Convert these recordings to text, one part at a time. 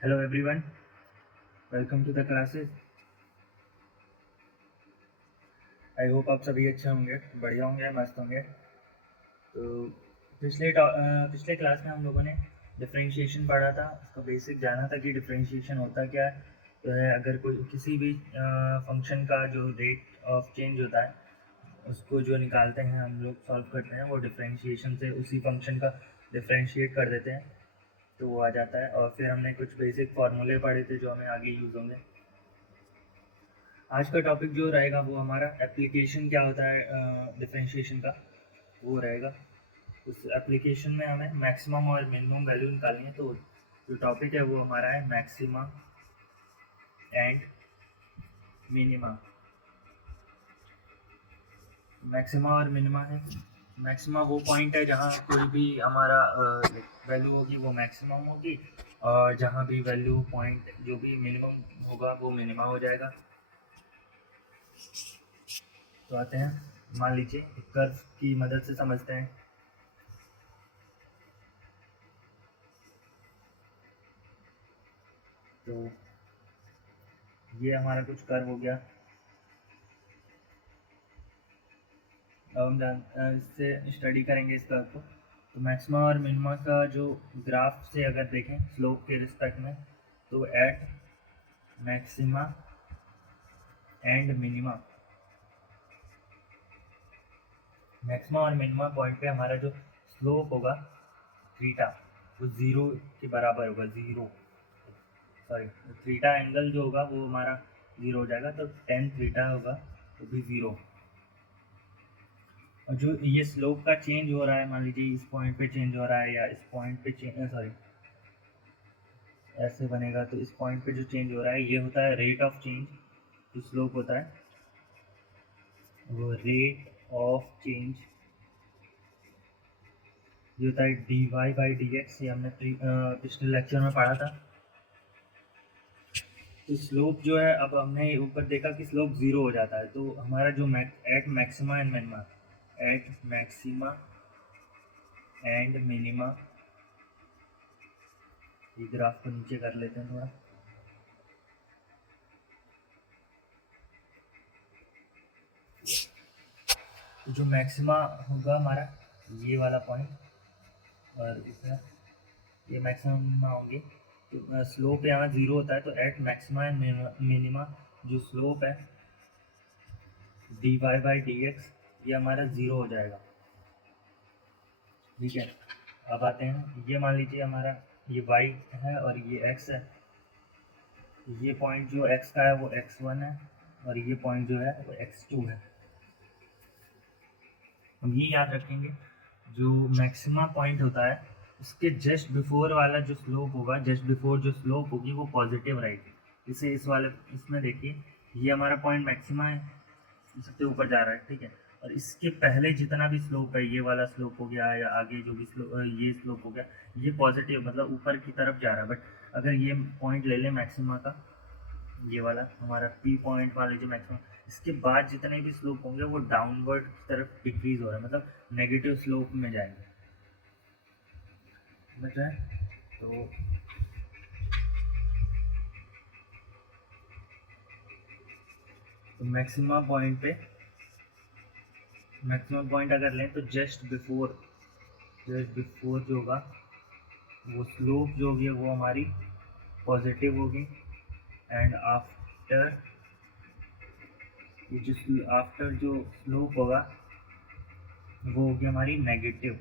Hello everyone, welcome to the classes. I hope आप सभी अच्छे होंगे, बढ़िया होंगे, मस्त होंगे। तो पिछले क्लास में हम लोगों ने डिफरेंशिएशन पढ़ा था। उसका बेसिक जाना था कि डिफरेंशिएशन होता क्या है। तो है अगर कोई किसी भी फंक्शन का जो रेट ऑफ चेंज होता है उसको जो निकालते हैं, हम लोग सॉल्व करते हैं, वो डिफरेंशिएशन से उसी फंक्शन का डिफरेंशिएट कर देते हैं तो वो आ जाता है। और फिर हमने कुछ बेसिक फार्मूले पढ़े थे जो हमें आगे यूज़ होंगे। आज का टॉपिक जो रहेगा वो हमारा एप्लीकेशन क्या होता है डिफरेंशिएशन का, वो रहेगा। उस एप्लीकेशन में हमें मैक्सिमम और मिनिमम वैल्यू निकालनी है। तो जो टॉपिक है वो हमारा है मैक्सिमा एंड मिनिमा। मैक्सिमा और मिनिमा है। मैक्सिमा वो पॉइंट है जहाँ कोई भी हमारा वैल्यू होगी वो मैक्सिमम होगी, और जहाँ भी वैल्यू पॉइंट जो भी मिनिमम होगा वो मिनिमा हो जाएगा। तो आते हैं, मान लीजिए एक कर्व की मदद से समझते हैं। तो ये हमारा कुछ कर्व हो गया। अब हम इससे स्टडी करेंगे इस कर्व को। तो मैक्सिमा और मिनिमा का जो ग्राफ से अगर देखें स्लोप के रिस्पेक्ट में, तो at maxima and minima, maxima और मिनिमा पॉइंट पे हमारा जो स्लोप होगा थीटा, वो ज़ीरो के बराबर होगा। ज़ीरो, सॉरी, थीटा एंगल जो होगा वो हमारा ज़ीरो हो जाएगा। तो टेन थीटा होगा वो भी ज़ीरो। और जो ये स्लोप का चेंज हो रहा है, मान लीजिए इस पॉइंट पे चेंज हो रहा है या इस पॉइंट पे चेंज, सॉरी ऐसे बनेगा। तो इस पॉइंट पे जो चेंज हो रहा है ये होता है रेट ऑफ चेंज। जो स्लोप होता है वो रेट ऑफ चेंज जो होता है d y by d x. ये हमने पिछले लेक्चर में पढ़ा था। तो स्लोप जो है, अब हमने ऊपर देखा कि स्लोप ज़ीरो हो जाता है। तो हमारा जो at maxima and minima, at maxima and minima, ये ग्राफ को नीचे कर लेते हैं थोड़ा। तो जो मैक्सिमा होगा हमारा ये वाला पॉइंट, और इसमें ये मैक्सिमम होंगे। तो स्लोप यहाँ ज़ीरो होता है। तो एट मैक्सिमा एंड मिनिमा जो स्लोप है d y by d x, ये हमारा ज़ीरो हो जाएगा। ठीक है, अब आते हैं, ये मान लीजिए हमारा ये y है और ये x है। ये पॉइंट जो x का है वो x1 है, और ये पॉइंट जो है वो x2 है। हम ये याद रखेंगे, जो मैक्सिमा पॉइंट होता है उसके जस्ट बिफोर वाला जो स्लोप होगा, जस्ट बिफोर जो स्लोप होगी वो पॉजिटिव रहेगी। इसे इस वाले इसमें देखिए, ये हमारा पॉइंट मैक्सिमा है, सबसे ऊपर जा रहा है। ठीक है, और इसके पहले जितना भी स्लोप है, ये वाला स्लोप हो गया या आगे जो भी ये स्लोप हो गया, ये पॉजिटिव मतलब ऊपर की तरफ जा रहा है। बट अगर ये पॉइंट ले लें मैक्सिमा का, ये वाला हमारा पी पॉइंट मान लीजिए मैक्सिमम, इसके बाद जितने भी स्लोप होंगे वो डाउनवर्ड की तरफ डिक्रीज हो रहा है, मतलब नेगेटिव स्लोप में जाएंगे। समझ रहे हैं? तो मैक्सिमम पॉइंट अगर लें तो जस्ट बिफोर जो होगा वो स्लोप जो होगी वो हमारी पॉजिटिव होगी। एंड आफ्टर जो स्लोप होगा वो होगी हमारी नेगेटिव।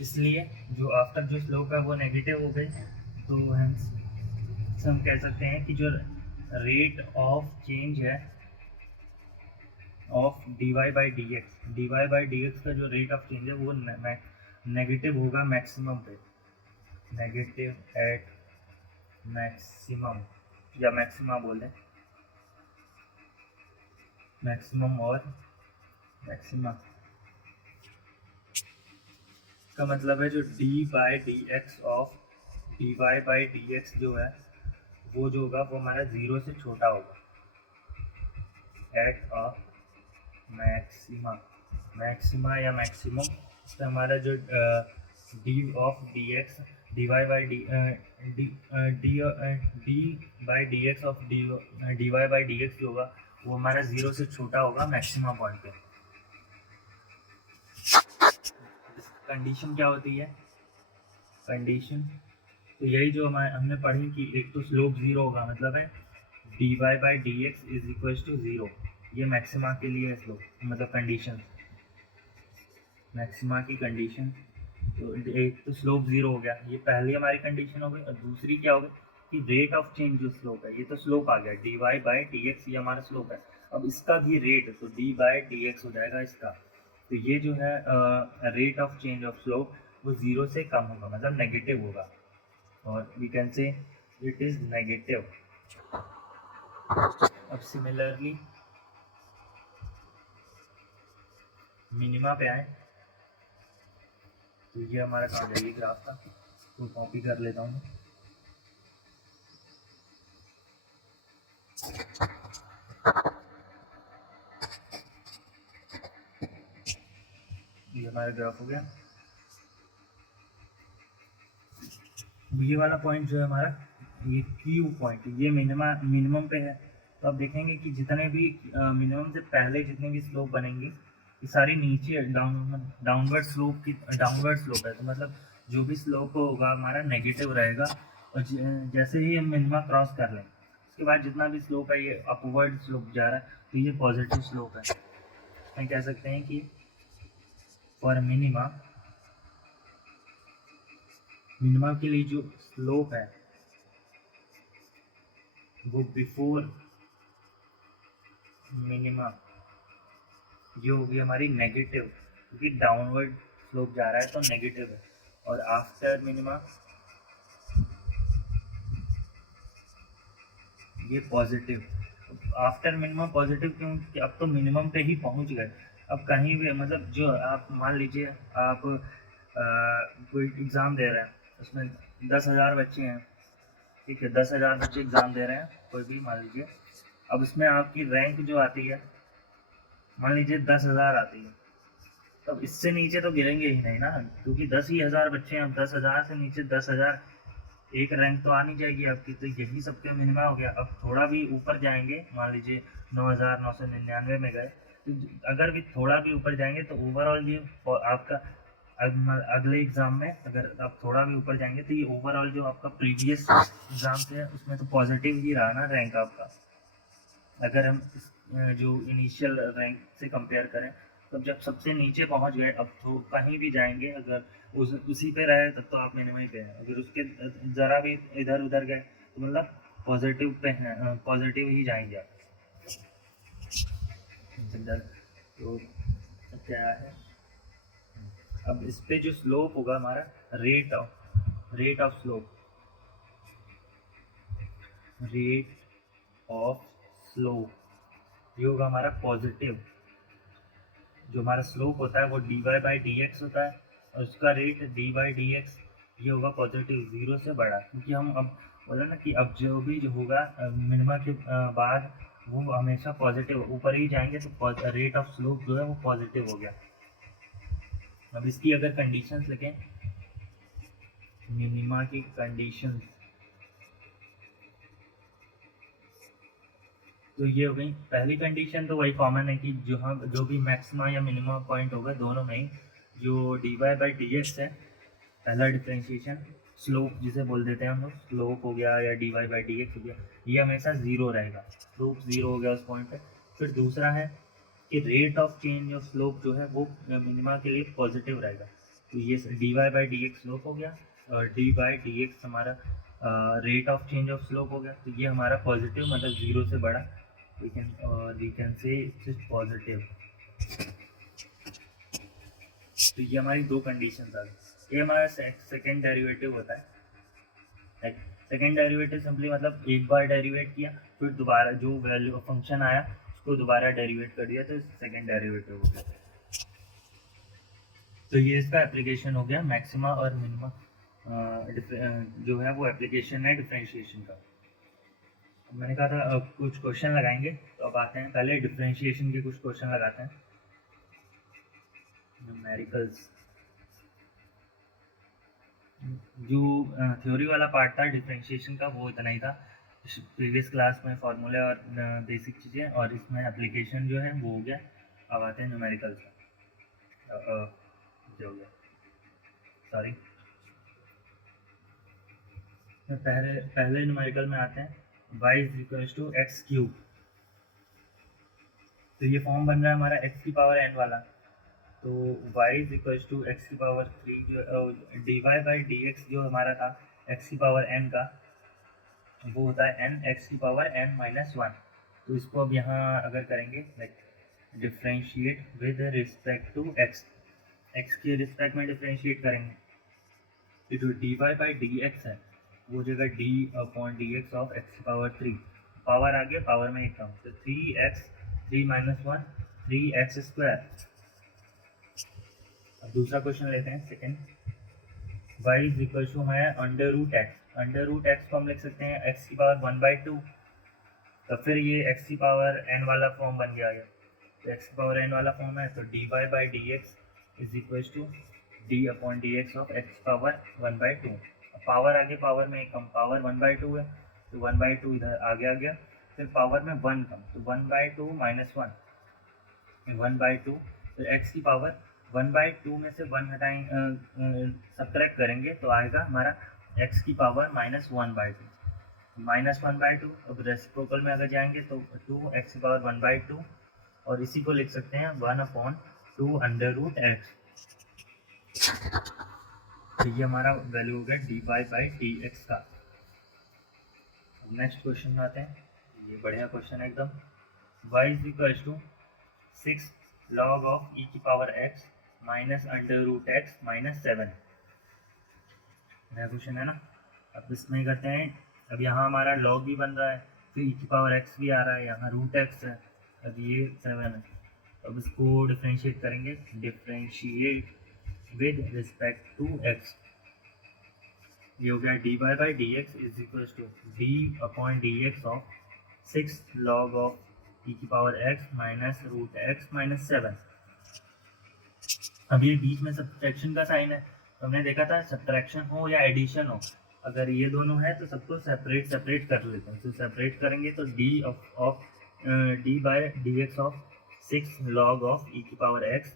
इसलिए जो आफ्टर जो स्लोप है वो नेगेटिव हो गई। तो हम कह सकते हैं कि जो रेट ऑफ चेंज है of d y by d x का जो रेट ऑफ चेंज है वो नेगेटिव होगा मैक्सिमम पे। नेगेटिव एट मैक्सिमम, या मैक्सिमा बोलें, मैक्सिमम और मैक्सिमा का मतलब है जो d by d x of d y by d x जो है वो जो होगा वो हमारा ज़ीरो से छोटा होगा एट अ मैक्सिमा। मैक्सिमा या मैक्सिमम, तो हमारा जो d of d x d y by d d d by d x of d y by d x जो होगा वो हमारा 0 से छोटा होगा मैक्सिमम पॉइंट पे। कंडीशन क्या होती है? कंडीशन तो यही जो हमने पढ़ी कि एक तो स्लोप 0 होगा, मतलब है d y by d x is equal to 0। ये मैक्सिमा के लिए है स्लोप, मतलब कंडीशन, मैक्सिमा की कंडीशन। तो एक तो स्लोप 0 हो गया, ये पहली हमारी कंडीशन हो गई। और दूसरी क्या हो गई कि रेट ऑफ चेंज जो स्लोप है, ये तो स्लोप आ गया d y by d x, ये हमारा स्लोप है। अब इसका भी रेट तो डी बाई डी एक्स हो जाएगा इसका। तो ये जो है rate of change of slope वो 0 से कम होगा, मतलब नेगेटिव होगा, और we can say it is negative. अब सिमिलरली मिनिमा पे आए तो ये हमारा कहाँ गया, ये ग्राफ था, तो कॉपी कर लेता हूँ। ये हमारा ग्राफ हो गया। ये वाला पॉइंट जो है हमारा, ये क्यू पॉइंट, ये मिनिमम पे है। तो अब देखेंगे कि जितने भी मिनिमम से पहले जितने भी स्लोप बनेंगे ये सारी नीचे डाउनवर्ड स्लोप है। तो मतलब जो भी स्लोप होगा हमारा नेगेटिव रहेगा, और जैसे ही हम मिनिमा क्रॉस कर लें उसके बाद जितना भी स्लोप है ये अपवर्ड स्लोप जा रहा है, तो ये पॉजिटिव स्लोप है। हम कह सकते हैं कि फॉर मिनिमा के लिए जो स्लोप है वो बिफोर मिनिमा ये होगी हमारी नेगेटिव, क्योंकि डाउनवर्ड स्लोप जा रहा है तो नेगेटिव है। और आफ्टर मिनिमा ये पॉजिटिव। आफ्टर मिनिमम पॉजिटिव क्यों? कि अब तो मिनिमम पे ही पहुंच गए। अब कहीं भी मतलब जो आप मान लीजिए आप कोई एग्ज़ाम दे रहे हैं, उसमें 10,000 बच्चे हैं, ठीक है, 10,000 बच्चे एग्ज़ाम दे रहे हैं, कोई भी मान लीजिए। अब उसमें आपकी रैंक जो आती है मान लीजिए 10,000 आती है, तब इससे नीचे तो गिरेंगे ही नहीं ना, क्योंकि 10,000 बच्चे हैं। अब 10,000 से नीचे 10,000 एक रैंक तो आनी जाएगी आपकी, तो यही सबके मिनिमा हो गया। अब थोड़ा भी ऊपर जाएंगे, मान लीजिए 9,999 में गए, तो अगर भी थोड़ा भी ऊपर जाएंगे तो ओवरऑल ये आपका अगले एग्ज़ाम में अगर आप थोड़ा भी ऊपर जाएंगे तो ये ओवरऑल जो आपका प्रीवियस एग्ज़ाम से है उसमें तो पॉजिटिव ही रहा ना रैंक आपका। अगर हम जो इनिशियल रैंक से कंपेयर करें, तब जब सबसे नीचे पहुंच गए, अब तो कहीं भी जाएंगे अगर उसी पे रहे तब तो आप मिनिमम ही पे हैं। अगर उसके ज़रा भी इधर उधर गए तो मतलब पॉजिटिव पे हैं, पॉजिटिव ही जाएंगे आप। तो क्या है, अब इस पे जो स्लोप होगा हमारा रेट ऑफ स्लोप ये होगा हमारा पॉजिटिव। जो हमारा स्लोप होता है वो d y by d x होता है, और उसका rate d by d x ये होगा पॉजिटिव 0 से बड़ा, क्योंकि हम अब बोला ना कि अब जो भी जो होगा मिनिमा के बाद वो हमेशा पॉजिटिव ऊपर ही जाएंगे, तो रेट ऑफ स्लोप जो है वो पॉजिटिव हो गया। अब इसकी अगर कंडीशंस लिखें, मिनिमा की कंडीशंस, तो ये हो गई। पहली कंडीशन तो वही कॉमन है कि जो भी मैक्सिमा या मिनिमा पॉइंट होगा दोनों में ही जो d y by d x है, पहला डिफ्रेंशिएशन स्लोप जिसे बोल देते हैं हम लोग, स्लोप हो गया या d y by d x हो गया, ये हमेशा 0 रहेगा, स्लोप 0 हो गया उस पॉइंट पे। फिर दूसरा है कि rate of change of slope जो है वो मिनिमा के लिए पॉजिटिव रहेगा, तो ये d y by d x slope हो गया, और डी बाई डी एक्स हमारा rate of change of slope हो गया, तो ये हमारा पॉजिटिव मतलब 0 से बड़ा, we can say it is positive। तो ये हमारी दो कंडीशन आ गई। ये हमारा सेकेंड डेरिवेटिव होता है। सेकेंड डेरिवेटिव सिंपली मतलब एक बार डेरिवेट किया, फिर दोबारा जो वैल्यू फंक्शन आया उसको दोबारा डेरिवेट कर दिया, तो सेकेंड डेरिवेटिव हो गया। तो ये इसका एप्लीकेशन हो गया मैक्सिमा और मिनिमा जो है वो एप्लीकेशन है डिफरेंशिएशन का। मैंने कहा था कुछ क्वेश्चन लगाएंगे, तो अब आते हैं पहले डिफरेंशिएशन के कुछ क्वेश्चन लगाते हैं। न्यूमेरिकल्स, जो थ्योरी वाला पार्ट था डिफरेंशिएशन का वो इतना ही था। प्रीवियस क्लास में फार्मूले और बेसिक चीज़ें, और इसमें एप्लीकेशन जो है वो हो गया। अब आते हैं न्यूमेरिकल का। जो हो गया, सॉरी, पहले पहले न्यूमेरिकल में आते हैं। y is equals to x cube. तो ये फॉर्म बन रहा है हमारा x की पावर n वाला। तो y is equals to x की पावर 3 जो dy बाई डी एक्स जो हमारा था x की पावर n का, वो होता है n x की पावर n माइनस वन। तो इसको अब यहाँ अगर करेंगे like differentiate with respect to x, x के रिस्पेक्ट में डिफ्रेंशिएट करेंगे तो जो dy बाई डी एक्स है वो हो जाएगा d upon d x of x की पावर 3। पावर आ गया, पावर में एक कम, तो 3x 3 minus one 3x square. अब दूसरा क्वेश्चन लेते हैं, second. y is equal to है under root x. Under root x को हम लिख सकते हैं x की पावर 1/2। तो फिर ये x की पावर n वाला फॉर्म बन गया है। तो x की पावर n वाला फॉर्म है, तो dy by d x is equal to d upon d x of x power 1/2। Power आगे, पावर में एक कम, पावर 1/2 है तो 1/2 इधर आगे आ गया। फिर पावर में वन कम, तो 1/2 माइनस वन 1/2। फिर एक्स की पावर 1/2 में से वन हटाएंगे, सब्ट्रैक्ट करेंगे तो आएगा हमारा एक्स की पावर -1/2। -1/2। अब रेसिप्रोकल में अगर जाएंगे तो 2x की पावर 1/2, और इसी को लिख सकते हैं 1/2 अंडर रूट एक्स। तो ये हमारा वैल्यू हो गया dy बाई डी एक्स का। नेक्स्ट क्वेश्चन में आते हैं, ये बढ़िया क्वेश्चन है एकदम। y is equal to 6 log of e की power x minus under root x minus 7। नया क्वेश्चन है ना। अब इसमें करते हैं, अब यहाँ हमारा log भी बन रहा है, फिर e की पावर x भी आ रहा है, यहाँ रूट x है, अब ये 7 है। अब इसको डिफ्रेंशिएट करेंगे, differentiate with respect to x। ये हो गया dy by d x is equal to d upon d x of 6 log of e की power x minus root x minus 7। अब ये बीच में सब्ट्रैक्शन का साइन है, तो हमने देखा था सब्ट्रैक्शन हो या एडिशन हो, अगर ये दोनों है तो सबको सेपरेट सेपरेट कर लेते हैं। तो सेपरेट करेंगे तो d of d by d x of 6 log of e की पावर x,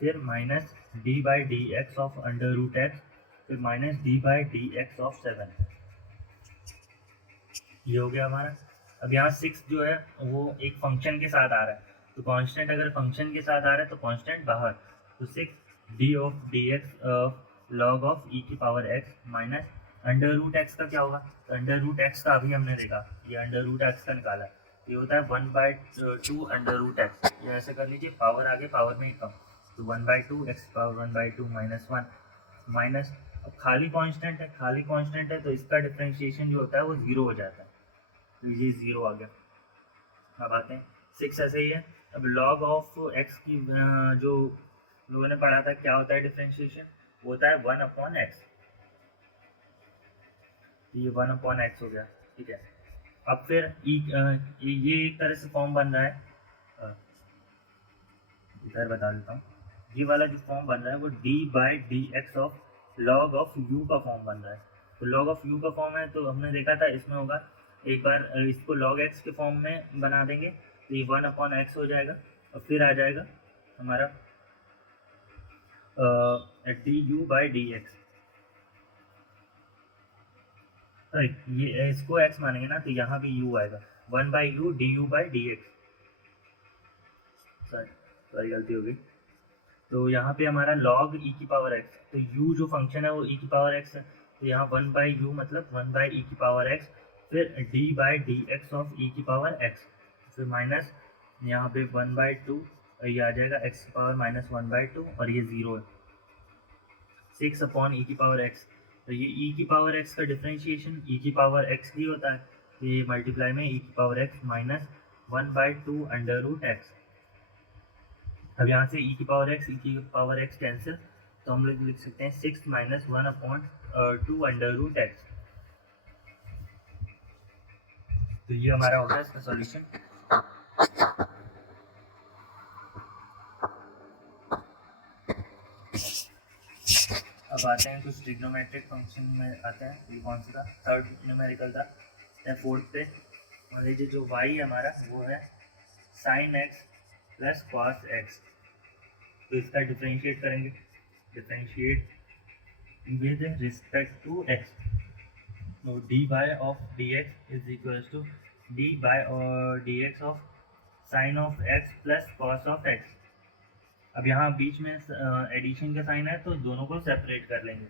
फिर minus d by d x of under root x, फिर minus d by d x of 7। ये हो गया हमारा। अब यहाँ 6 जो है वो एक फंक्शन के साथ आ रहा है, तो कांस्टेंट अगर फंक्शन के साथ आ रहा है तो कांस्टेंट बाहर, तो 6 d of d x log of e की power x minus under root x का क्या होगा। तो अंडर रूट एक्स का अभी हमने देखा, ये अंडर रूट एक्स का निकाला, ये होता है 1/2 अंडर रूट एक्स। ये ऐसे कर लीजिए, पावर आगे, पावर में ही कम, तो 1/2 x power 1/2 minus one minus. अब खाली कांस्टेंट है, खाली कांस्टेंट है तो इसका डिफरेंशिएशन जो होता है वो 0 हो जाता है, तो ये 0 आ गया। अब आते हैं 6 ऐसे ही है। अब log ऑफ x की जो लोगों ने पढ़ा था क्या होता है डिफरेंशिएशन, वो होता है 1/x। तो ये 1/x हो गया, ठीक है। अब फिर ये एक तरह से फॉर्म बन रहा है, अ, इधर बता देता हूँ। ये वाला जो फॉर्म बन रहा है वो d by d x of log of u का फॉर्म बन रहा है। तो लॉग ऑफ u का फॉर्म है, तो हमने देखा था इसमें होगा, एक बार इसको log x के फॉर्म में बना देंगे तो ये 1/x हो जाएगा, और फिर आ जाएगा हमारा D u by d x. Sorry, ये इसको x मानेंगे ना तो यहाँ भी u आएगा, 1/u D u by d x. Sorry गलती हो गई। तो यहाँ पे हमारा log e की पावर x, तो u जो फंक्शन है वो e की पावर x है, तो यहाँ 1/u मतलब 1/e की पावर x, फिर d by d x of e की पावर x, फिर माइनस यहाँ पे 1/2, ये आ जाएगा x की पावर -1/2, और ये 0 है, 6 अपॉन e की पावर x। तो ये e की पावर x का डिफ्रेंशिएशन e की पावर x ही होता है, तो ये मल्टीप्लाई में e की power x minus 1/2 under root x। अब यहाँ से e की पावर x कैंसिल, तो हम लोग लिख सकते हैं 6 माइनस 1/2 अंडर रूट x। तो ये हमारा होगा इसका सॉल्यूशन। अब अब आते हैं कुछ ट्रिग्नोमेट्रिक फंक्शन में आते हैं। ये कौन सा था, थर्ड न्यूमेरिकल था या फोर्थ पे। मान लीजिए जो y हमारा वो है sin x plus cos x, तो इसका डिफ्रेंशिएट करेंगे, differentiate with respect to x। तो dy of dx is equals to dy और dx of sine of x plus cos of x। अब यहाँ बीच में एडिशन का साइन है तो दोनों को सेपरेट कर लेंगे,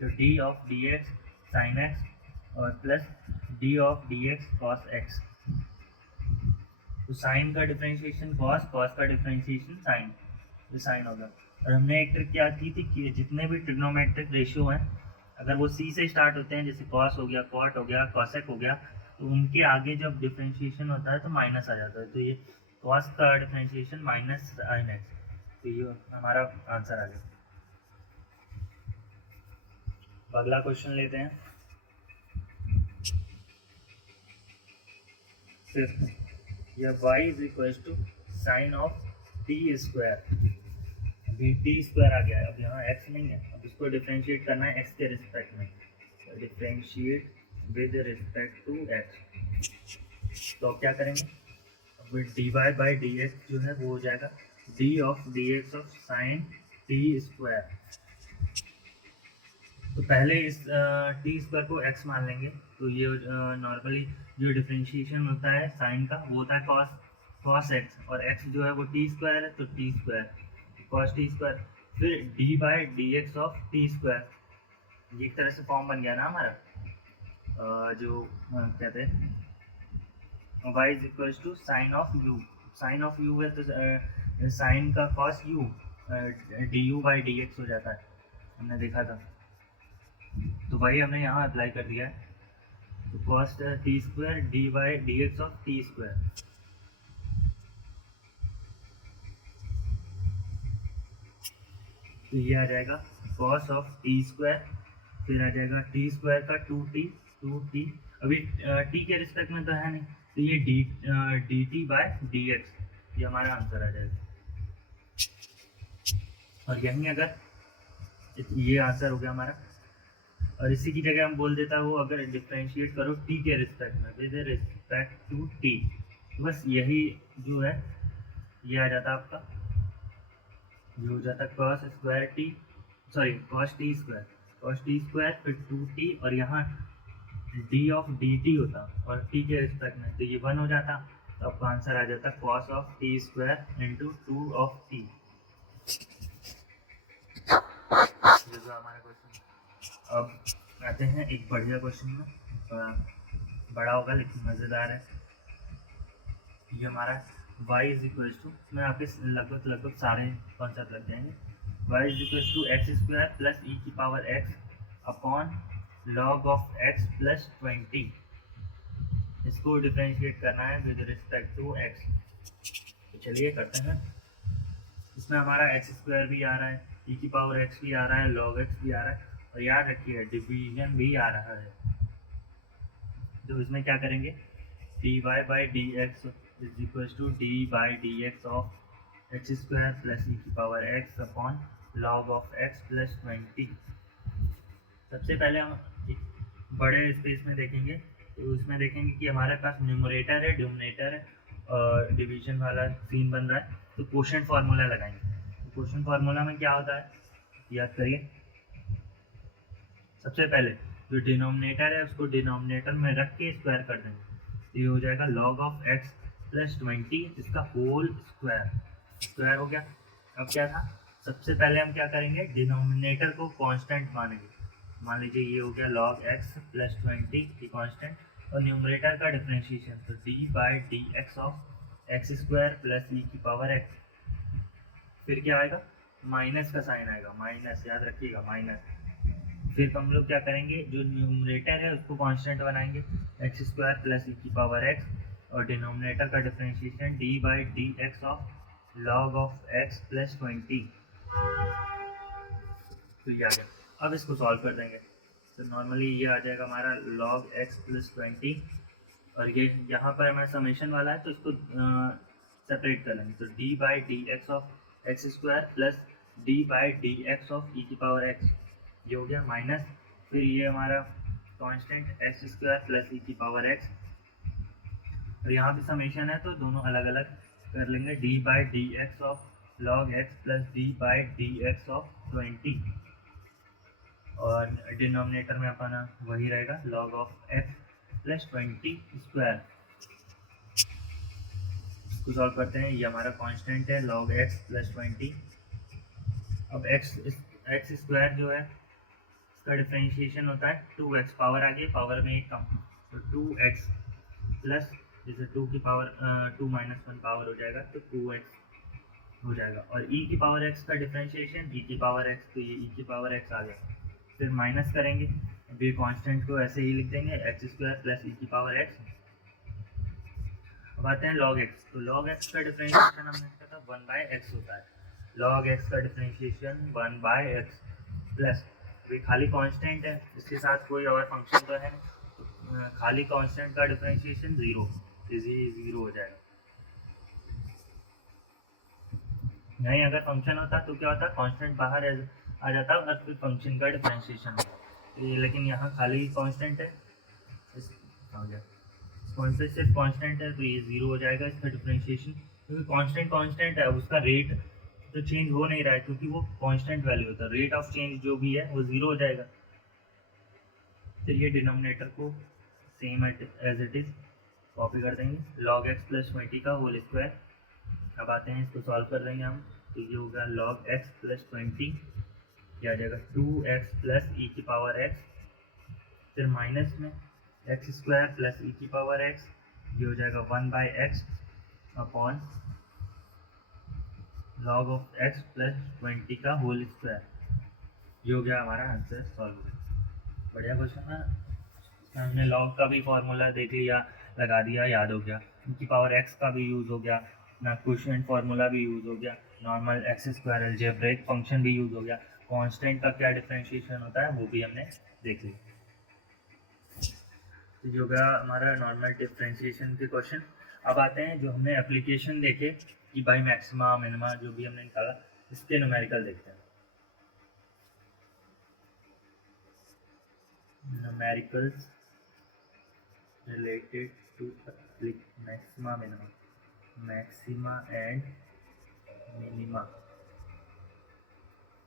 तो d of dx sine x और plus d of dx cos x। तो साइन का डिफरेंशिएशन कॉस, कॉस का डिफरेंशिएशन साइन, तो साइन होगा। और हमने एक ट्रिक क्या की थी कि जितने भी ट्रिग्नोमेट्रिक रेशियो हैं अगर वो c से स्टार्ट होते हैं, जैसे कॉस हो गया, कॉट हो गया, कॉसेक हो गया, तो उनके आगे जब डिफरेंशिएशन होता है तो माइनस आ जाता है। तो ये कॉस का डिफरेंशिएशन माइनस साइन एक्स, तो ये हमारा आंसर आ गया। अगला क्वेश्चन लेते हैं फिफ्थ। यह y is equal to sine of t square. अभी टी स्क्वायर आ गया है, अब यहाँ x नहीं है, अब इसको डिफ्रेंशिएट करना है x के रिस्पेक्ट में, differentiate with respect to x। तो क्या करेंगे, अब d y by d x जो है वो हो जाएगा d of d x of sine t square. तो पहले इस टी स्क्वायर को x मान लेंगे, तो ये नॉर्मली जो डिफ्रेंशिएशन होता है साइन का वो होता है कॉस एक्स, और x जो है वो टी स्क्वायर है, तो t square cos t square, फिर d by d x of t square. ये एक तरह से फॉर्म बन गया ना हमारा, जो कहते हैं y is equal to sine of u। Sine of u है तो साइन का cos u d u by d x हो जाता है, हमने देखा था। तो वही हमने यहाँ अप्लाई कर दिया है, तो cos t square D by d x of t square. तो ये आ जाएगा कॉस ऑफ टी स्क्वायर, फिर आ जाएगा टी स्क्वायर का टू टी, अभी टी के रिस्पेक्ट में तो है नहीं, तो ये d t by d x, ये हमारा आंसर आ जाएगा। और यहीं अगर ये आंसर हो गया हमारा, और इसी की जगह हम बोल देता वो अगर डिफ्रेंशिएट करो टी के रिस्पेक्ट में विद रिस्पेक्ट टू टी, तो बस यही जो है ये आ जाता आपका, ये हो जाता cos square T, sorry cos t square फिर टू टी, और यहाँ डी ऑफ डी टी होता और टी के रिस्पेक्ट में, तो ये वन हो जाता, तो आपका आंसर आ जाता cos of t square into two of T. हमारा क्वेश्चन। अब आते हैं एक बढ़िया क्वेश्चन में, थोड़ा बड़ा होगा लेकिन मज़ेदार है। ये हमारा y इज इक्वल टू, इसमें आपके लगभग सारे कॉन्सेप्ट लग जाएंगे। y is equal to x square plus e की power x upon log of x plus 20। इसको डिफरेंशिएट करना है विद रिस्पेक्ट टू x। तो चलिए करते हैं। इसमें हमारा एक्स स्क्वायर भी आ रहा है, ई की पावर x भी आ रहा है, लॉग x भी आ रहा है, और याद रखिए डिवीजन भी आ रहा है। तो इसमें क्या करेंगे, d y by d x is equal to d by d x of x square plus e की power x upon log of x plus 20। सबसे पहले हम एक बड़े स्पेस में देखेंगे, तो उसमें देखेंगे कि हमारे पास न्यूमरेटर है, डिनोमिनेटर है और डिवीजन वाला सीन बन रहा है, तो क्वोशिएंट फार्मूला लगाएंगे। तो क्वोशिएंट फार्मूला में क्या होता है याद करिए, सबसे पहले जो डिनोमिनेटर है उसको डिनोमिनेटर में रख के स्क्वायर कर देंगे, तो ये हो जाएगा लॉग ऑफ एक्स प्लस 20 इसका होल स्क्वायर हो गया। अब क्या था, सबसे पहले हम क्या करेंगे, डिनोमिनेटर को कांस्टेंट मानेंगे। मान लीजिए ये हो गया लॉग एक्स प्लस 20 की कांस्टेंट, और न्यूमरेटर का डिफरेंशिएशन, तो d by d x of x square plus e की पावर एक्स। फिर क्या आएगा, माइनस का साइन आएगा, माइनस, याद रखिएगा माइनस। फिर हम लोग क्या करेंगे, जो न्यूमरेटर है उसको कांस्टेंट बनाएंगे, एक्स स्क्वायर प्लस ई की पावर एक्स, और डिनोमिनेटर का differentiation D by d x of log of x plus 20। तो ये आ गया। अब इसको सॉल्व कर देंगे, तो नॉर्मली ये आ जाएगा हमारा लॉग एक्स प्लस 20, और ये यहाँ पर हमारा समेशन वाला है तो इसको सेपरेट कर लेंगे, तो d by d x of x square plus d by d x of e की पावर एक्स। ये हो गया माइनस, फिर ये हमारा constant x square plus e की पावर एक्स, और यहाँ भी समेशन है तो दोनों अलग अलग कर लेंगे, D by d x of log x plus d by d x of 20, और डिनोमिनेटर में अपना वही रहेगा log of x plus 20 square. इसको सॉल्व करते हैं, ये हमारा कांस्टेंट है लॉग एक्स प्लस 20। अब एक्स स्क्वायर जो है इसका डिफ्रेंशिएशन होता है 2x, पावर आ गई, पावर में एक कम, तो 2x प्लस, जैसे 2 की पावर 2 माइनस 1 पावर हो जाएगा तो 2x हो जाएगा, और e की पावर x का डिफ्रेंशिएशन e की पावर x, तो ये e की पावर x आ गया, फिर माइनस करेंगे, अब ये कांस्टेंट को ऐसे ही लिख देंगे एक्स स्क्वायर प्लस ई की पावर एक्स। अब आते हैं लॉग एक्स, तो लॉग एक्स का डिफरेंशिएशन हमने देखा था 1 बाय एक्स होता है, लॉग एक्स का डिफरेंशिएशन 1 बाय एक्स प्लस, ये खाली कांस्टेंट है, इसके साथ कोई और फंक्शन तो है नहीं, तो खाली कांस्टेंट का डिफरेंशिएशन 0, इजी 0 हो जाएगा। नहीं अगर फंक्शन होता तो क्या होता, कांस्टेंट बाहर आ जाता और फिर फंक्शन का डिफरेंशिएशन, लेकिन यहाँ खाली कांस्टेंट है, हो गया पॉइंट पे सिर्फ कांस्टेंट है तो ये 0 हो जाएगा इसका डिफरेंशिएशन, क्योंकि कांस्टेंट है, उसका रेट तो चेंज हो नहीं रहा है क्योंकि वो कांस्टेंट वैल्यू होता है, रेट ऑफ चेंज जो भी है वो 0 हो जाएगा। फिर ये डिनोमिनेटर को same as it is copy कर देंगे, लॉग एक्स प्लस 20 का होल स्क्वायर। अब आते हैं इसको सॉल्व कर देंगे हम, तो ये होगा लॉग एक्स प्लस 20, ये आ जाएगा 2x प्लस ई की पावर एक्स, फिर माइनस में एक्स स्क्वायर प्लस ई की पावर एक्स, ये हो जाएगा 1 by x upon log of x plus 20 का होल स्क्वायर, ये हो गया हमारा आंसर सॉल्व। बढ़िया क्वेश्चन है, हमने लॉग का भी फॉर्मूला देख लिया, लगा दिया, याद हो गया, ई की पावर एक्स का भी यूज़ हो गया ना, क्वोशिएंट फार्मूला भी यूज़ हो गया, normal x square algebraic function भी यूज़ हो गया, कांस्टेंट का क्या डिफरेंशिएशन होता है वो भी हमने देख लिया। तो जो गया हमारा नॉर्मल डिफरेंशिएशन के क्वेश्चन। अब आते हैं जो हमने एप्लीकेशन देखे कि भाई मैक्सिमा मिनिमा जो भी हमने निकाला, इसके न्यूमेरिकल देखते हैं। Numericals related to maxima minima, maxima and minima,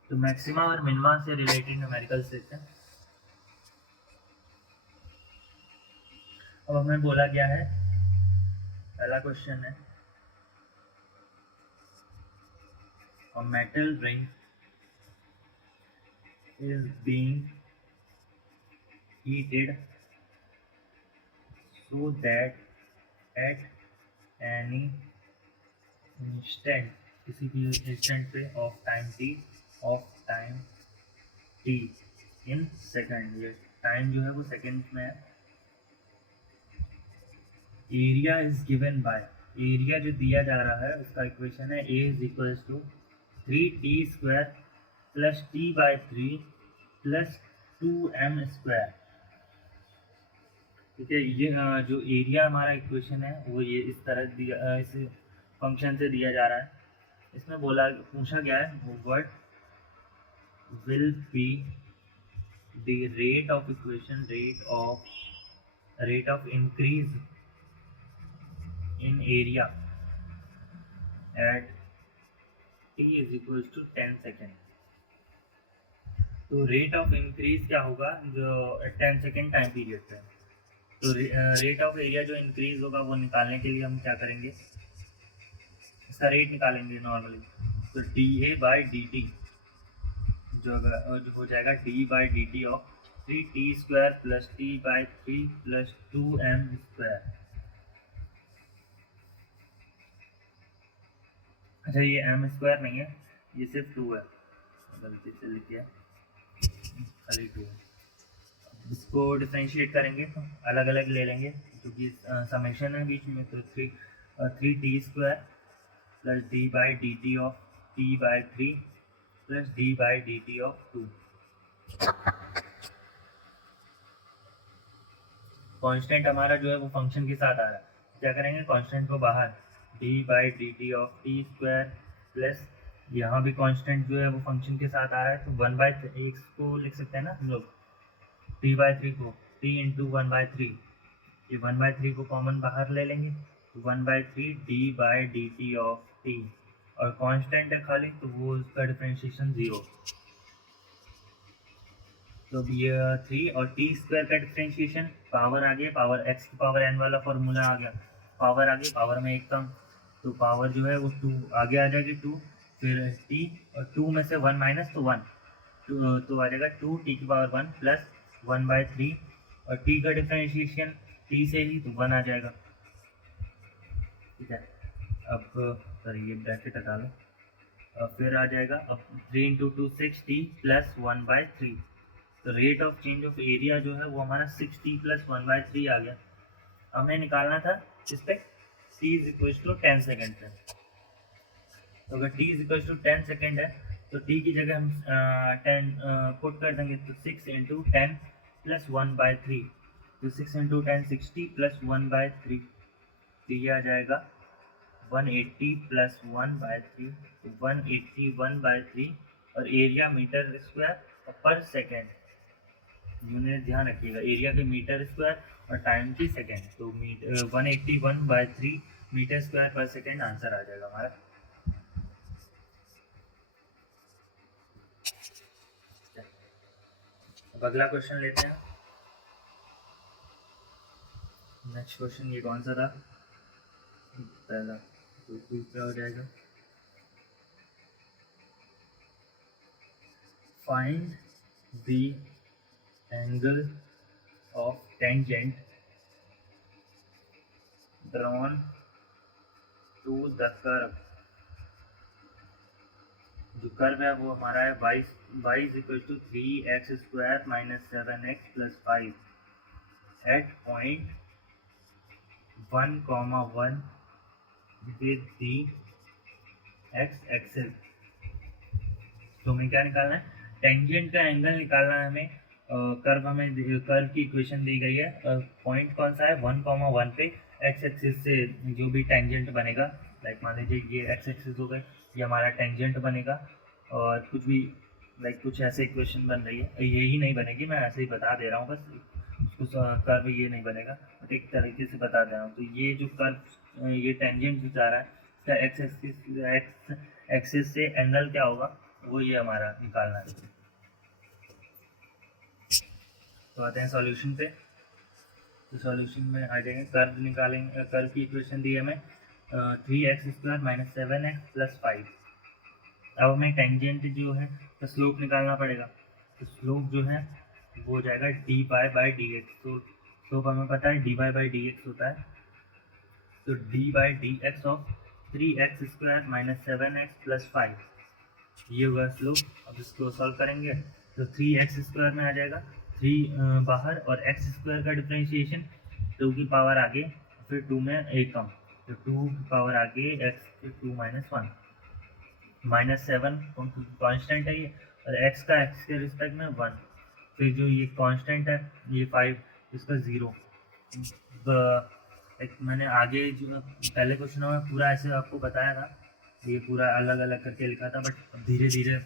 तो मैक्सिमा और मिनिमा से रिलेटेड न्यूमेरिकल्स देखते हैं। अब हमें बोला गया है, पहला क्वेश्चन है, a metal ring is being heated so that at any instant, किसी भी इंस्टेंट पे of time t in second, ये टाइम जो है वो सेकंड में है, area is given by, area जो दिया जा रहा है उसका इक्वेशन है a is equals to 3t square plus t by 3 plus 2m square. ठीक है, ये जो एरिया हमारा इक्वेशन है वो ये इस तरह दिया, इस फंक्शन से दिया जा रहा है। इसमें पूछा गया है what will be the rate of equation, rate of increase in area at t is equal to 10 second. तो रेट ऑफ इंक्रीज क्या होगा जो 10 सेकेंड टाइम पीरियड पे, तो रेट ऑफ एरिया जो इंक्रीज होगा वो निकालने के लिए हम क्या करेंगे, इसका रेट निकालेंगे नॉर्मली, तो D A by D T जो हो जाएगा D by D T of 3t square plus t by 3 plus 2m square. अच्छा ये m स्क्वायर नहीं है, ये सिर्फ 2 है, गलती से लिख दिया, खाली 2 है। इसको डिफरेंशिएट करेंगे तो अलग अलग ले लेंगे क्योंकि समेशन है बीच में, तो 3t square plus d by D T of t by 3 plus d by D T of 2। Constant हमारा जो है वो फंक्शन के साथ आ रहा है, क्या करेंगे कांस्टेंट को बाहर, D by D T of t square plus यहाँ भी कांस्टेंट जो है वो फंक्शन के साथ आ रहा है, तो 1/3 को लिख सकते हैं ना हम लोग, t/3 को t इंटू 1/3, ये 1/3 को कॉमन बाहर ले लेंगे, तो 1/3 d/dt ऑफ t, और कांस्टेंट है खाली तो वो उसका डिफरेंशिएशन 0। तो अब ये 3 और टी स्क्वायर का डिफरेंशिएशन, पावर आ गया, पावर x की पावर n वाला फॉर्मूला आ गया, पावर आ गई, पावर में एक कम, तो पावर जो है वो 2 आगे आ जाएगी 2, फिर t और 2 में से 1 माइनस तो 1, तो आ जाएगा 2t की पावर 1 प्लस 1/3, और t का डिफरेंशिएशन t से ही तो 1 आ जाएगा। ठीक है, अब सॉरी ये ब्रैकेट हटा लो, फिर आ जाएगा अब 3 इंटू 2 6t प्लस 1/3, तो rate of change of area जो है वो हमारा 6t प्लस 1/3 आ गया। हमें निकालना था इस पे t is equal to 10 second है, तो अगर t is equal to 10 second है तो t की जगह हम 10 पुट कर देंगे, तो 6 इंटू 10 प्लस 1/3, तो 6 इंटू 10 60 प्लस 1/3, तो ये आ जाएगा 180 प्लस 1/3, 180 1/3, और एरिया मीटर स्क्वायर पर सेकेंड, यूनिट ध्यान रखिएगा, एरिया के मीटर स्क्वायर और टाइम की सेकेंड, तो 181/3 मीटर स्क्वायर पर सेकेंड आंसर आ जाएगा हमारा। अब अगला क्वेश्चन लेते हैं। नेक्स्ट क्वेश्चन ये कौन सा था, पहला, तो दूसरा हो जाएगा, find the angle of tangent drawn to the curve, जो कर्व है वो हमारा है y is equal to 3x square minus 7x plus 5 at point 1,1 with the x axis. तो हमें क्या निकालना है, टेंजेंट का एंगल निकालना है हमें, कर्व हमें कर्व की इक्वेशन दी गई है, पॉइंट कौन सा है 1,1 पे, एक्स एक्सिस से जो भी टेंजेंट बनेगा, लाइक मान लीजिए ये एक्स एक्सिस हो गए, ये हमारा टेंजेंट बनेगा, और कुछ भी लाइक कुछ ऐसे इक्वेशन बन रही है, ये ही नहीं बनेगी, मैं ऐसे ही बता दे रहा हूँ बस, उसको कर्व ये नहीं बनेगा, बट एक तरीके से बता दे रहा हूँ। तो ये जो कर्व ये टेंजेंट जो जा रहा है इसका एक्स एक्सिस से एंगल क्या होगा वो ये हमारा निकालना है। तो आते हैं सॉल्यूशन पे, तो सॉल्यूशन में आ जाएंगे, कर्व निकालेंगे, कर्व की इक्वेशन दी है हमें 3x square minus 7x plus 5। अब हमें टेंजेंट जो है तो स्लोप निकालना पड़ेगा, तो स्लोप जो है वो हो जाएगा dy बाई डी एक्स, तो स्लोप हमें पता है dy बाई डी एक्स होता है, तो dy by d x of 3x square minus 7x plus 5, ये होगा स्लोप। अब इसको सॉल्व करेंगे तो 3x स्क्वायर में आ जाएगा, 3 बाहर और x स्क्वायर का डिफरेंशिएशन 2 की पावर आगे, फिर 2 में एक कम, तो 2 की पावर आगे x फिर 2 माइनस 1, माइनस 7 कॉन्स्टेंट है ये, और x का x के रिस्पेक्ट में 1, फिर जो ये कांस्टेंट है ये 5, इसका 0। मैंने आगे जो पहले क्वेश्चन में पूरा ऐसे आपको बताया था, ये पूरा अलग अलग करके लिखा था, बट धीरे धीरे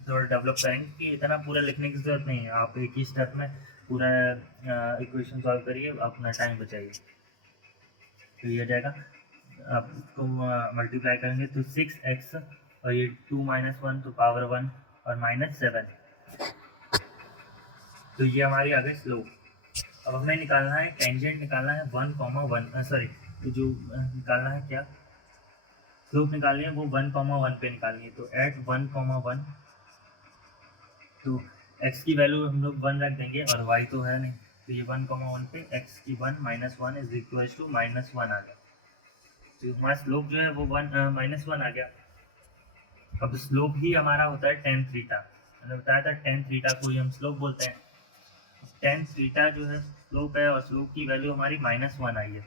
थोड़ा डेवलप करेंगे कि इतना पूरा लिखने की ज़रूरत नहीं है, आप एक ही स्टेप में पूरा इक्वेशन सॉल्व करिए, अपना टाइम बचाइए। तो ये जाएगा, आप इसको मल्टीप्लाई करेंगे तो 6x और ये 2 माइनस 1 तो पावर 1 और माइनस 7, तो ये हमारी आ गई स्लोप। अब हमें निकालना है टेंजेंट, निकालना है 1,1, सॉरी तो जो निकालना है क्या, स्लोप निकालनी है वो 1,1 पे निकालनी है, तो एट 1,1, तो x की वैल्यू हम लोग 1 रख देंगे और y तो है नहीं, तो ये 1,1 पे x की 1 minus 1 is equal to minus 1 आ गया, तो हमारा स्लोप जो है वो माइनस 1 आ गया। अब स्लोप ही हमारा होता है tan थीटा, मैंने बताया था tan थीटा को ही हम स्लोप बोलते हैं, tan थीटा जो है स्लोप है, और स्लोप की वैल्यू हमारी -1 आई है,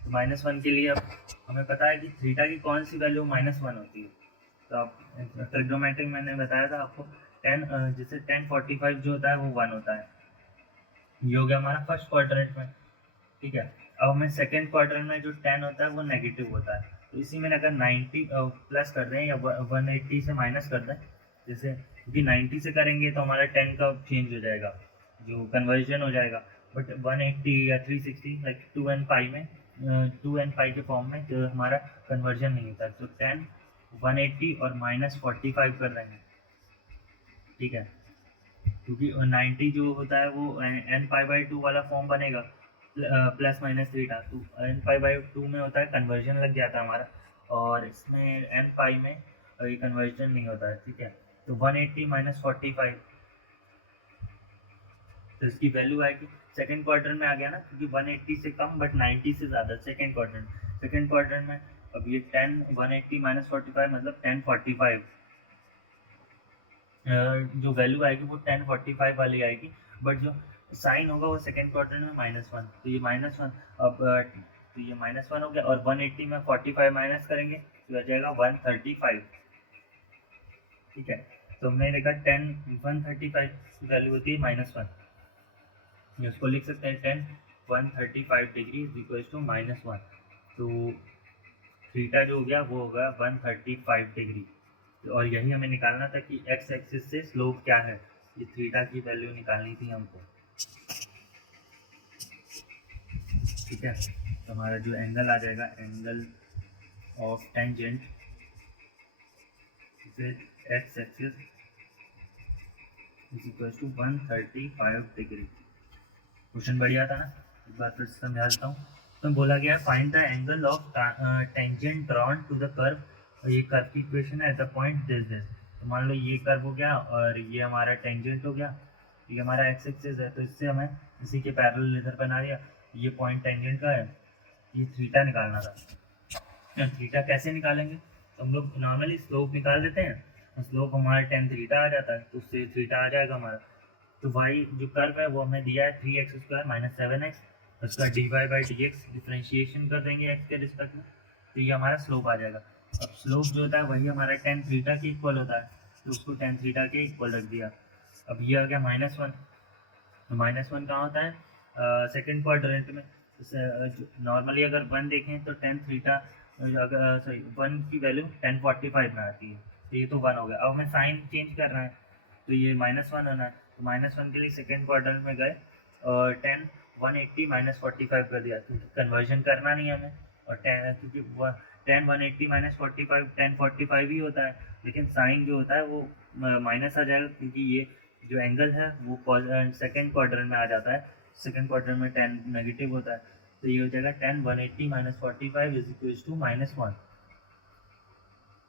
तो -1 के लिए अब हमें पता है कि थीटा की कौन सी वैल्यू -1 होती है, तो आप ट्रिग्नोमेट्रिक मैंने बताया था आपको, जैसे tan 45 जो होता है वो 1 होता है, ये हो गया हमारा फर्स्ट क्वाड्रेंट में। ठीक है, अब हमें सेकेंड क्वाड्रेंट में जो tan होता है वो नेगेटिव होता है, तो इसी में अगर 90 प्लस कर दें या 180 से माइनस कर दें, जैसे क्योंकि 90 से करेंगे तो हमारा 10 का चेंज हो जाएगा, जो कन्वर्जन हो जाएगा, बट 180 या 360 लाइक 2 एंड पाई में 2 एंड पाई के फॉर्म में जो हमारा कन्वर्जन नहीं होता, तो 10 180 और -45 कर देंगे, ठीक है, क्योंकि 90 जो होता है वो एन पाई बाई 2 वाला फॉर्म बनेगा प्लस माइनस थीटा, तो एन पाई बाई 2 में होता है कन्वर्जन लग जाता है हमारा, और इसमें एन पाई में ये कन्वर्जन नहीं होता है, ठीक है। तो 180 -45, तो इसकी वैल्यू आएगी सेकेंड क्वार्टर में आ गया ना, क्योंकि 180 से कम बट 90 से ज़्यादा सेकेंड क्वार्टर में। अब ये 10 180 -45 मतलब 1045, जो वैल्यू आएगी वो 1045 वाली आएगी, बट जो साइन होगा वो सेकेंड क्वार्टर में -1, तो ये -1, अब तो ये -1 हो गया, और 180 में 45 माइनस करेंगे तो आ जाएगा 135, ठीक है। तो हमने देखा 10 135 की वैल्यू होती है -1, इसको लिख सकते हैं 10 135 डिग्री इज इक्वल टू -1, तो थीटा जो हो गया वो होगा 135 डिग्री, और यही हमें निकालना था कि एक्स एक्सिस से स्लोप क्या है, ये थीटा की वैल्यू निकालनी थी हमको, ठीक है। तो हमारा जो एंगल आ जाएगा, angle of tangent with x axis is equal to 135 degree. Question बढ़िया था ना, एक बार फिर से समझा देता हूँ। तो बोला गया है find the angle of tangent drawn to the curve, ये कर्व की इक्वेशन है, द पॉइंट दिस, तो मान लो ये कर्व हो गया और ये हमारा टेंजेंट हो गया, ये हमारा एक्स एक्सिस है, तो इससे हमें इसी के पैरेलल लेजर बना दिया, ये पॉइंट टेंजेंट का है, ये थीटा निकालना था। थीटा कैसे निकालेंगे, तो हम लोग नॉर्मली स्लोप निकाल देते हैं, स्लोप हमारा 10 थीटा आ जाता है, तो उससे थीटा आ जाएगा हमारा। तो वाई जो कर्व है वो हमें दिया है 3x² - 7x, उसका dy/dx डिफ्रेंशिएशन कर देंगे x के रिस्पेक्ट में, तो ये हमारा स्लोप आ जाएगा। अब स्लोप जो होता है वही हमारा tan थीटा के इक्वल होता है, तो उसको tan थीटा के इक्वल रख दिया। अब ये आ गया -1, तो -1 कहाँ होता है सेकेंड क्वाड्रेंट में, नॉर्मली अगर 1 देखें तो tan थीटा अगर सॉरी 1 की वैल्यू 1045 में आती है, तो ये तो 1 हो गया। अब हमें साइन चेंज करना है, तो ये -1 होना है, तो -1 के लिए सेकेंड क्वाड्रेंट में गए और 10 180 -45 कर दिया, क्योंकि कन्वर्जन करना नहीं है हमें, और 10 क्योंकि 10 180 -45 1045 ही होता है, लेकिन साइन जो होता है वो माइनस आ जाएगा, क्योंकि ये जो एंगल है वो सेकेंड क्वाड्रेंट में आ जाता है, सेकेंड क्वाड्रेंट में 10 नेगेटिव होता है, तो ये हो जाएगा 10 180 -45 इज इक्वल टू -1।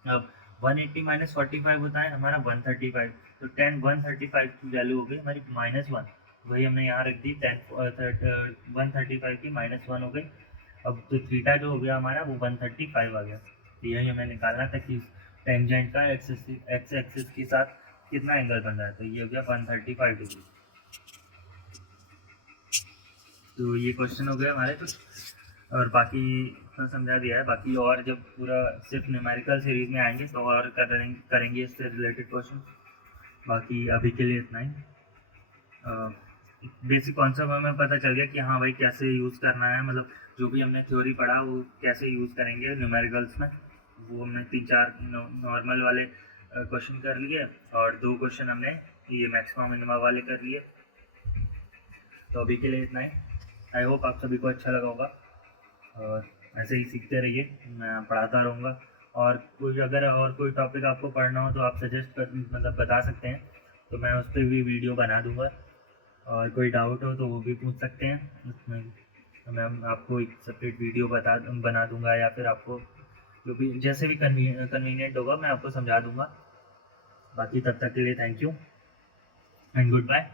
अब 180 -45 होता है हमारा 135, तो 10 135 की वैल्यू हो गई हमारी -1, वही हमने यहाँ रख दी 135 की -1 हो गई। अब तो थीटा जो हो गया हमारा वो 135 आ गया, तो यही हमें निकालना था कि टेंजेंट का एक्स एक्सिस के साथ कितना एंगल बन रहा है, तो ये हो गया 135 डिग्री। तो ये क्वेश्चन हो गया हमारे कुछ, और बाकी समझा दिया है, बाकी और जब पूरा सिर्फ न्यूमेरिकल सीरीज में आएंगे तो और करेंगे इससे रिलेटेड क्वेश्चन। बाकी अभी के लिए इतना ही, बेसिक कॉन्सेप्ट हमें पता चल गया कि हाँ भाई कैसे यूज़ करना है, मतलब जो भी हमने थ्योरी पढ़ा वो कैसे यूज़ करेंगे न्यूमेरिकल्स में, वो हमने 3-4 नॉर्मल वाले क्वेश्चन कर लिए, और 2 क्वेश्चन हमने ये मैक्सिमा मिनिमा वाले कर लिए। तो अभी के लिए इतना ही, आई होप आप सभी को अच्छा लगा होगा, और ऐसे ही सीखते रहिए, मैं पढ़ाता रहूँगा, और कोई अगर और कोई टॉपिक आपको पढ़ना हो तो आप सजेस्ट कर मतलब बता सकते हैं, तो मैं उस पर भी वीडियो बना दूँगा, और कोई डाउट हो तो वो भी पूछ सकते हैं, उसमें मैं आपको एक सेपरेट वीडियो बना दूँगा, या फिर आपको जो भी जैसे भी कन्वीनियंट होगा मैं आपको समझा दूँगा। बाकी तब तक के लिए thank you and good bye.